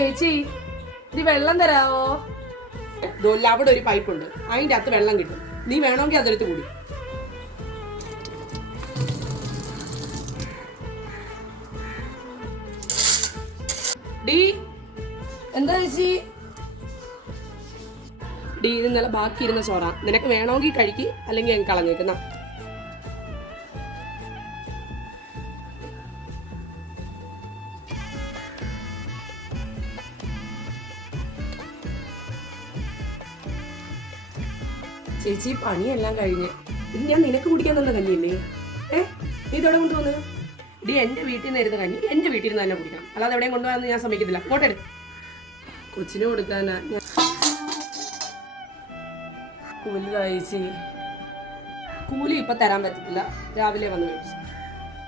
ചേച്ചി ഇത് വെള്ളം തരാവോ? അവിടെ ഒരു പൈപ്പ് ഉണ്ട്, അതിന്റെ അകത്ത് വെള്ളം കിട്ടും. നീ വേണമെങ്കിൽ അതെടുത്ത് കൂടി. എന്താ ചേച്ചി? ഇത് ഇന്നലെ ബാക്കി ഇരുന്ന ചോറ, നിനക്ക് വേണമെങ്കിൽ കഴിക്ക്, അല്ലെങ്കിൽ ഞാൻ കളഞ്ഞേക്കുന്ന. ചേച്ചി പണിയെല്ലാം കഴിഞ്ഞ് ഇത് ഞാൻ നിനക്ക് കുടിക്കാൻ തന്ന കഞ്ഞിയല്ലേ? നീ ഇതോടെ കൊണ്ടുവന്ന് എന്റെ വീട്ടിൽ നിന്ന് ഇരുന്ന കഞ്ഞി എന്റെ വീട്ടിൽ നിന്ന് തന്നെ കുടിക്കണം, അല്ലാതെ എവിടെയും കൊണ്ടുപോകാൻ ഞാൻ സമ്മതിക്കത്തില്ല. പോട്ടെ, കൊച്ചിന് കൊടുക്കാനാ ഞാൻ. കൂലി ചേച്ചി. കൂലി ഇപ്പൊ തരാൻ പറ്റത്തില്ല, രാവിലെ വന്ന് മേടിച്ചു.